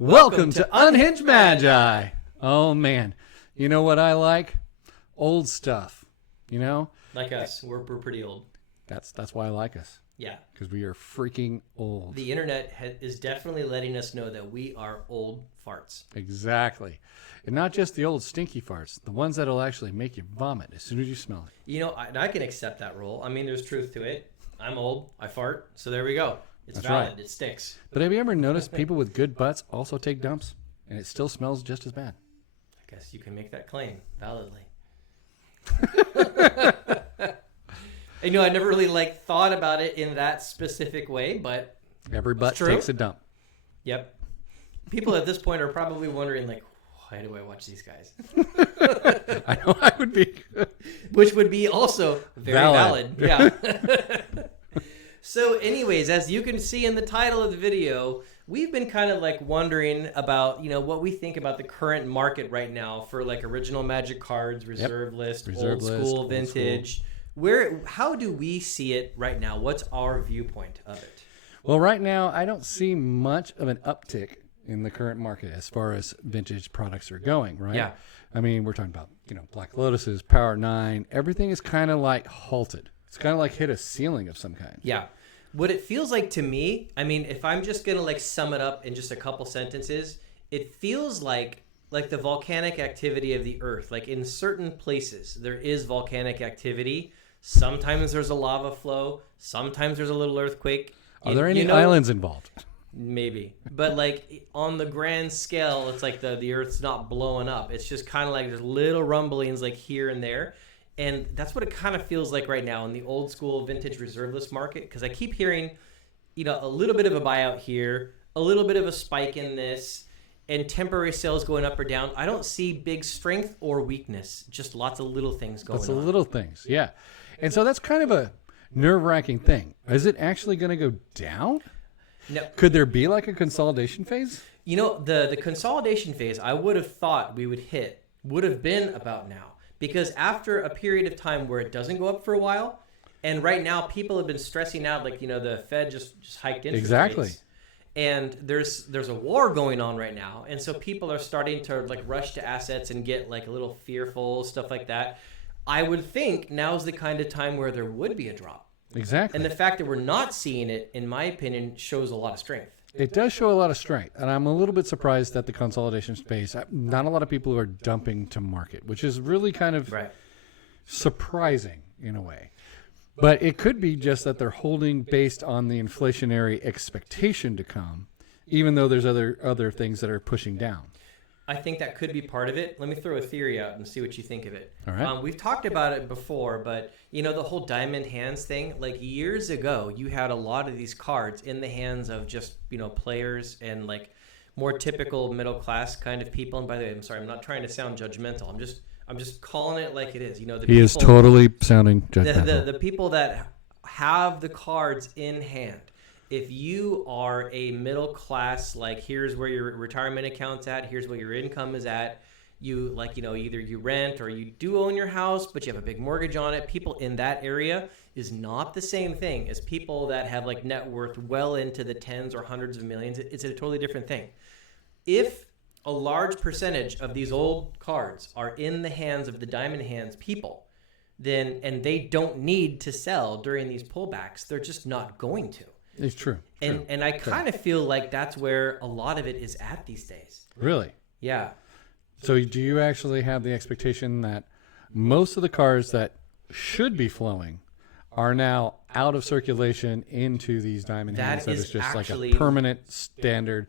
Welcome to Unhinged Magi. Oh, man. You know what I like? Old stuff. You know? Like us. We're pretty old. That's why I like us. Yeah. Because we are freaking old. The internet is definitely letting us know that we are old farts. Exactly. And not just the old stinky farts. The ones that'll actually make you vomit as soon as you smell it. You know, I can accept that role. I mean, there's truth to it. I'm old. I fart. So there we go. It's That's valid. right. It stinks. But have you ever noticed people with good butts also take dumps? And it still smells just as bad. I guess you can make that claim validly. You know, I never really thought about it in that specific way, but every butt takes a dump. Yep. People at this point are probably wondering, why do I watch these guys? I know I would be. Which would be also very valid. Yeah. So anyways, as you can see in the title of the video, we've been kind of wondering about, what we think about the current market right now for original Magic cards, reserve list, old school, vintage. How do we see it right now? What's our viewpoint of it? Well, right now, I don't see much of an uptick in the current market as far as vintage products are going, right? Yeah. I mean, we're talking about, Black Lotuses, Power 9. Everything is kind of halted. It's kind of hit a ceiling of some kind. Yeah. What it feels like to me, I mean, if I'm just going to sum it up in just a couple sentences, it feels like the volcanic activity of the earth. In certain places, there is volcanic activity. Sometimes there's a lava flow. Sometimes there's a little earthquake. Are there any islands involved? Maybe. But on the grand scale, it's the earth's not blowing up. It's just kind of there's little rumblings here and there. And that's what it kind of feels like right now in the old school vintage reserve list market. Because I keep hearing, a little bit of a buyout here, a little bit of a spike in this, and temporary sales going up or down. I don't see big strength or weakness. Just lots of little things going on. Lots of little things, yeah. And so that's kind of a nerve-wracking thing. Is it actually going to go down? No. Could there be a consolidation phase? The consolidation phase I would have thought we would hit would have been about now. Because after a period of time where it doesn't go up for a while, and right now people have been stressing out, the Fed just hiked interest rates. And there's a war going on right now. And so people are starting to rush to assets and get a little fearful, stuff like that. I would think now's the kind of time where there would be a drop. Exactly. And the fact that we're not seeing it, in my opinion, shows a lot of strength. It does show a lot of strength, and I'm a little bit surprised that the consolidation space, not a lot of people who are dumping to market, which is really kind of surprising in a way. But it could be just that they're holding based on the inflationary expectation to come, even though there's other things that are pushing down. I think that could be part of it. Let me throw a theory out and see what you think of it. All right. We've talked about it before, but the whole diamond hands thing, years ago, you had a lot of these cards in the hands of just, players and more typical middle class kind of people. And by the way, I'm sorry, I'm not trying to sound judgmental. I'm just calling it like it is. He is totally sounding judgmental. The people that have the cards in hand. If you are a middle class, here's where your retirement account's at, here's what your income is at, you either you rent or you do own your house, but you have a big mortgage on it. People in that area is not the same thing as people that have net worth well into the tens or hundreds of millions. It's a totally different thing. If a large percentage of these old cards are in the hands of the diamond hands people, and they don't need to sell during these pullbacks, they're just not going to. It's true. And I kind of feel like that's where a lot of it is at these days. Really? Yeah. So do you actually have the expectation that most of the cards that should be flowing are now out of circulation into these diamond hands? That is just a permanent standard.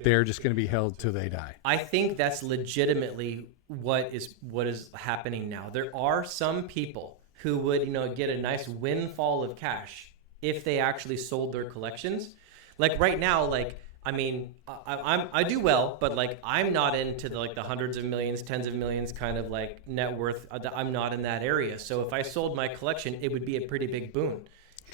They're just going to be held till they die. I think that's legitimately what is happening now. There are some people who would, get a nice windfall of cash if they actually sold their collections. Right now, I do well, but I'm not into the hundreds of millions, tens of millions kind of net worth. I'm not in that area. So if I sold my collection, it would be a pretty big boon.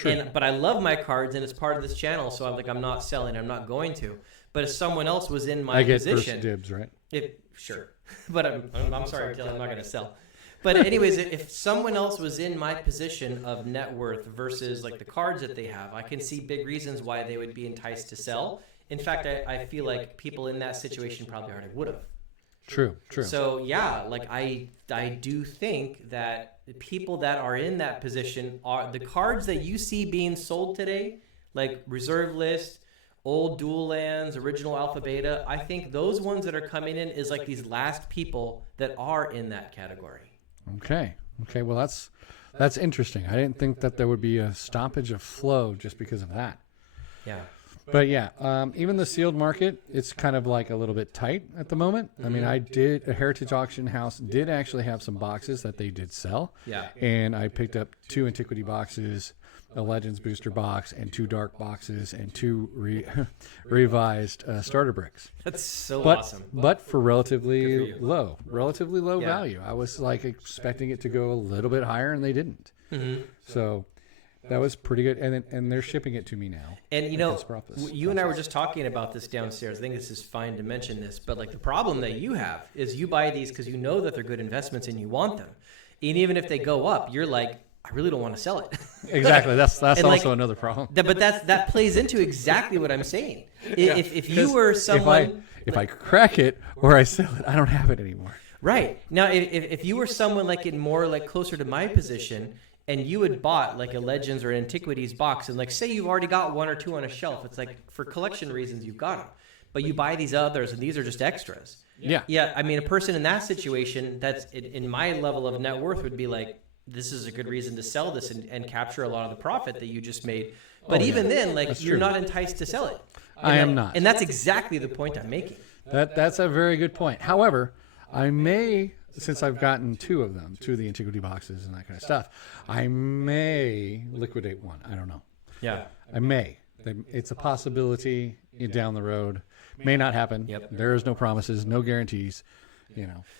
But I love my cards, and it's part of this channel, so I'm not selling. I'm not going to. But if someone else was in my position, I get first dibs, right? Sure. But I'm sorry, I'm not going to sell. But anyways, if someone else was in my position of net worth versus the cards that they have, I can see big reasons why they would be enticed to sell. In fact, I feel like people in that situation probably already would have. True. So yeah, like I do think that the people that are in that position are the cards that you see being sold today, like reserve list, old dual lands, original alpha beta. I think those ones that are coming in is like these last people that are in that category. Okay. Well, that's interesting. I didn't think that there would be a stoppage of flow just because of that. Yeah. But yeah, even the sealed market, it's kind of like a little bit tight at the moment. I mean, a Heritage Auction House did actually have some boxes that they did sell. Yeah. And I picked up 2 Antiquity boxes, a Legends booster box, and 2 Dark boxes, and 2 revised starter bricks. That's so But, awesome. but for relatively low Yeah. value. I was like expecting it to go a little bit higher, and they didn't. So that was pretty good, and they're shipping it to me now. And you know, you and I were just talking about this downstairs. I think this is fine to mention this, but like the problem that you have is you buy these because you know that they're good investments and you want them. And even if they go up, you're like, I really don't want to sell it. Exactly. That's also like, another problem. But that plays into exactly what I'm saying. If you were someone, if I crack it or I sell it, I don't have it anymore. Right. Now, if you were someone like in more like closer to my position, and you had bought like a Legends or an Antiquities box, and like say you've already got 1 or 2 on a shelf, it's like for collection reasons you've got them, but you buy these others and these are just extras. Yeah. I mean, a person in that situation that's in my level of net worth would be like, this is a good reason to sell this and capture a lot of the profit that you just made. But even then, like you're not enticed to sell it. I am not. And that's exactly the point I'm making. That's a very good point. However, I may, since I've gotten 2 of them, 2 of the Antiquity boxes and that kind of stuff, I may liquidate one. I don't know. Yeah. I may. It's a possibility down the road. May not happen. Yep. There is no promises, no guarantees.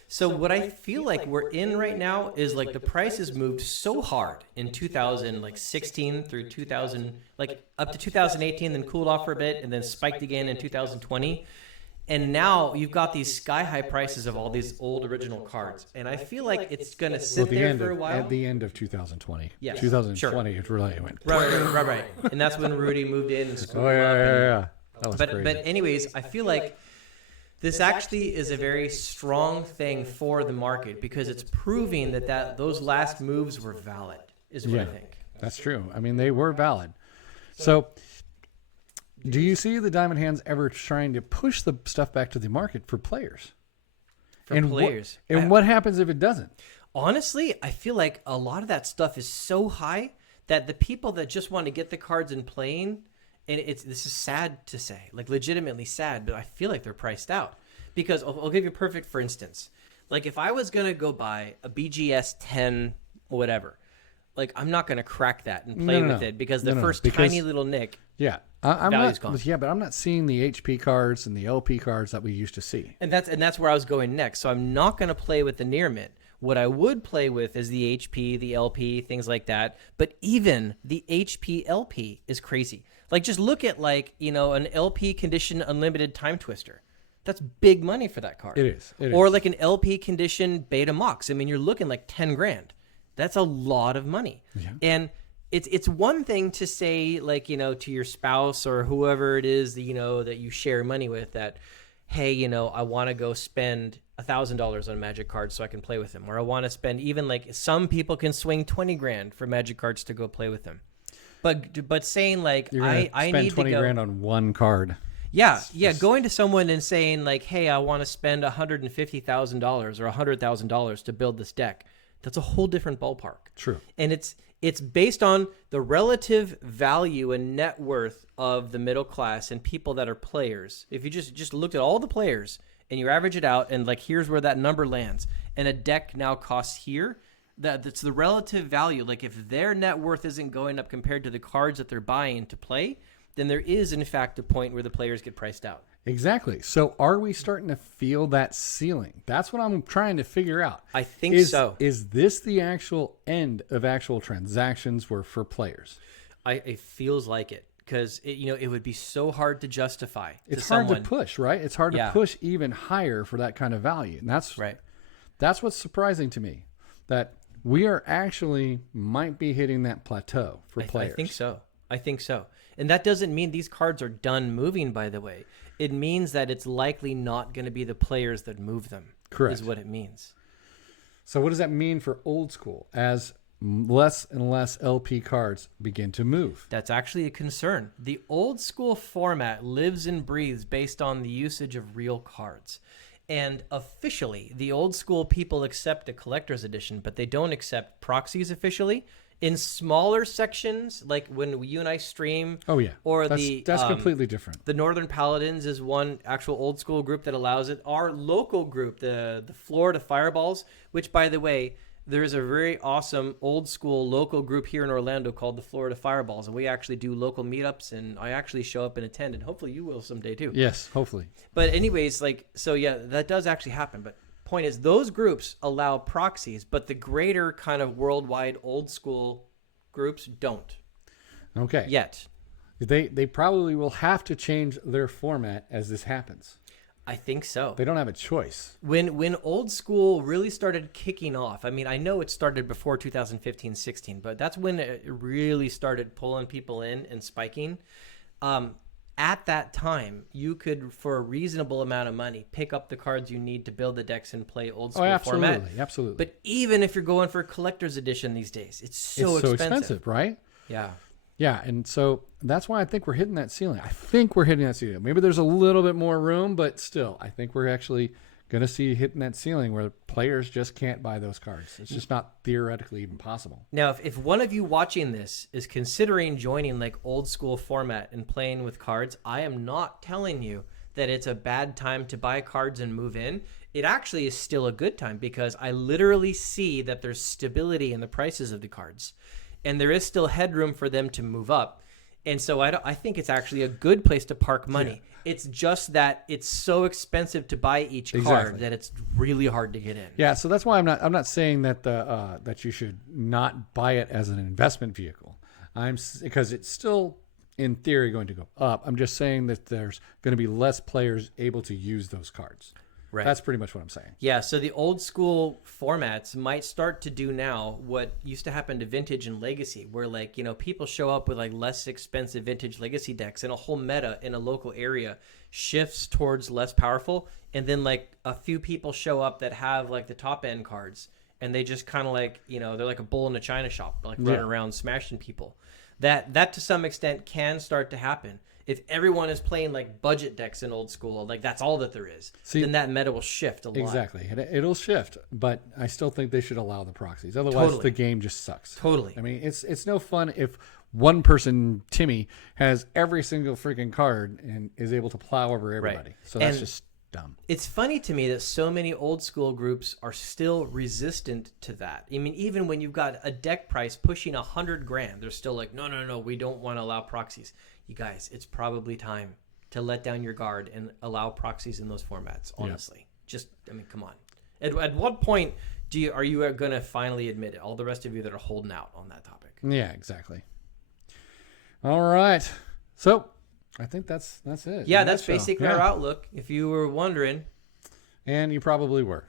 So what I feel like we're in right now is like the prices moved so hard in 2016 through 2000, like up to 2018, then cooled off for a bit and then spiked again in 2020. And now you've got these sky high prices of all these old original cards. And I feel like it's going to sit there for a while. At the end of 2020. Yes, 2020, it really went. Right. And that's when Rudy moved in and screwed him up. Yeah. That was crazy. But anyways, I feel like this actually is a very strong thing for the market because it's proving that those last moves were valid, is what I think. That's true. I mean, they were valid. So, do you see the Diamond Hands ever trying to push the stuff back to the market for players? What happens if it doesn't? Honestly, I feel like a lot of that stuff is so high that the people that just want to get the cards and playing, and this is sad to say, like legitimately sad, but I feel like they're priced out. Because I'll give you a perfect for instance. Like if I was going to go buy a BGS 10 whatever, like I'm not going to crack that and play with it because the first tiny little nick. Yeah. Value's gone. Yeah, but I'm not seeing the HP cards and the LP cards that we used to see. And that's where I was going next. So I'm not going to play with the near mint. What I would play with is the HP, the LP, things like that. But even the HP LP is crazy. Like just look at like, an LP condition unlimited time twister. That's big money for that card. It is. Or like an LP condition Beta Mox. I mean, you're looking like 10 grand. That's a lot of money. Yeah. And it's one thing to say like, to your spouse or whoever it is that, that you share money with that, hey, I want to go spend $1,000 on Magic cards so I can play with them. Or I want to spend even like some people can swing 20 grand for Magic cards to go play with them. But saying like, I need to go spend 20 grand on one card. Yeah. Going to someone and saying like, hey, I want to spend $150,000 or $100,000 to build this deck. That's a whole different ballpark. True. And it's based on the relative value and net worth of the middle class and people that are players. If you just looked at all the players and you average it out and like, here's where that number lands and a deck now costs here, that's the relative value. Like if their net worth isn't going up compared to the cards that they're buying to play, then there is, in fact, a point where the players get priced out. Exactly. So are we starting to feel that ceiling? That's what I'm trying to figure out. I think so. Is this the actual end of actual transactions for players? It feels like it because, it would be so hard to justify. It's hard to push, right? It's hard to push even higher for that kind of value. And that's right. That's what's surprising to me, that we are actually might be hitting that plateau for players. I think so. And that doesn't mean these cards are done moving, by the way. It means that it's likely not going to be the players that move them. Correct. Is what it means. So what does that mean for old school as less and less LP cards begin to move? That's actually a concern. The old school format lives and breathes based on the usage of real cards. And officially, the old school people accept a collector's edition, but they don't accept proxies officially. In smaller sections, like when you and I stream, or that's completely different. The Northern Paladins is one actual old school group that allows it. Our local group, the Florida Fireballs, which, by the way, there's a very awesome old school local group here in Orlando called the Florida Fireballs, and we actually do local meetups, and I actually show up and attend, and hopefully you will someday too. Yes, hopefully. But anyways, that does actually happen. But point is, those groups allow proxies, but the greater kind of worldwide old school groups don't. Okay. Yet. They probably will have to change their format as this happens. I think so. They don't have a choice. When old school really started kicking off, I mean, I know it started before 2015-16, but that's when it really started pulling people in and spiking. At that time, you could, for a reasonable amount of money, pick up the cards you need to build the decks and play old school format. Absolutely. But even if you're going for a collector's edition these days, it's so expensive, right? Yeah. Yeah, and so that's why I think we're hitting that ceiling. Maybe there's a little bit more room, but still, I think we're actually going to see hitting that ceiling where players just can't buy those cards. It's just not theoretically even possible. Now, if one of you watching this is considering joining like old school format and playing with cards, I am not telling you that it's a bad time to buy cards and move in. It actually is still a good time because I literally see that there's stability in the prices of the cards. And there is still headroom for them to move up. And so I think it's actually a good place to park money. Yeah. It's just that it's so expensive to buy each card that it's really hard to get in. Yeah, so that's why I'm not saying that that you should not buy it as an investment vehicle. Because it's still in theory going to go up. I'm just saying that there's going to be less players able to use those cards. Right. That's pretty much what I'm saying. Yeah, so the old school formats might start to do now what used to happen to Vintage and Legacy, where people show up with less expensive Vintage Legacy decks and a whole meta in a local area shifts towards less powerful, and then a few people show up that have the top end cards and they just kind of they're like a bull in a china shop, running around smashing people. That to some extent can start to happen. If everyone is playing budget decks in old school, that's all that there is, then that meta will shift a lot. Exactly. It'll shift, but I still think they should allow the proxies. Otherwise, the game just sucks. Totally. I mean, it's no fun if one person, Timmy, has every single freaking card and is able to plow over everybody. Right. So that's just dumb. It's funny to me that so many old school groups are still resistant to that. I mean, even when you've got a deck price pushing $100,000, they're still no, we don't want to allow proxies. You guys, it's probably time to let down your guard and allow proxies in those formats, honestly. Yeah. Come on. At what point are you going to finally admit it? All the rest of you that are holding out on that topic. Yeah, exactly. All right. So I think that's it. Yeah, that's basically our outlook, if you were wondering. And you probably were.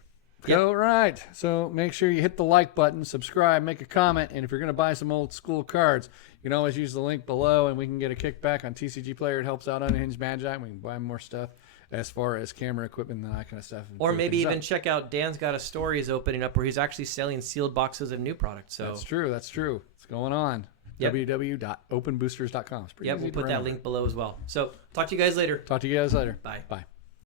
Yep. All right. So make sure you hit the like button, subscribe, make a comment, and if you're going to buy some old school cards, you can always use the link below, and we can get a kickback on TCG Player. It helps out Unhinged Magi, and we can buy more stuff as far as camera equipment and that kind of stuff. Or maybe even check out Dan's got a store he's opening up where he's actually selling sealed boxes of new products. So That's true. It's going on. Yep. www.openboosters.com. We'll put that link below as well. So talk to you guys later. Bye. Bye.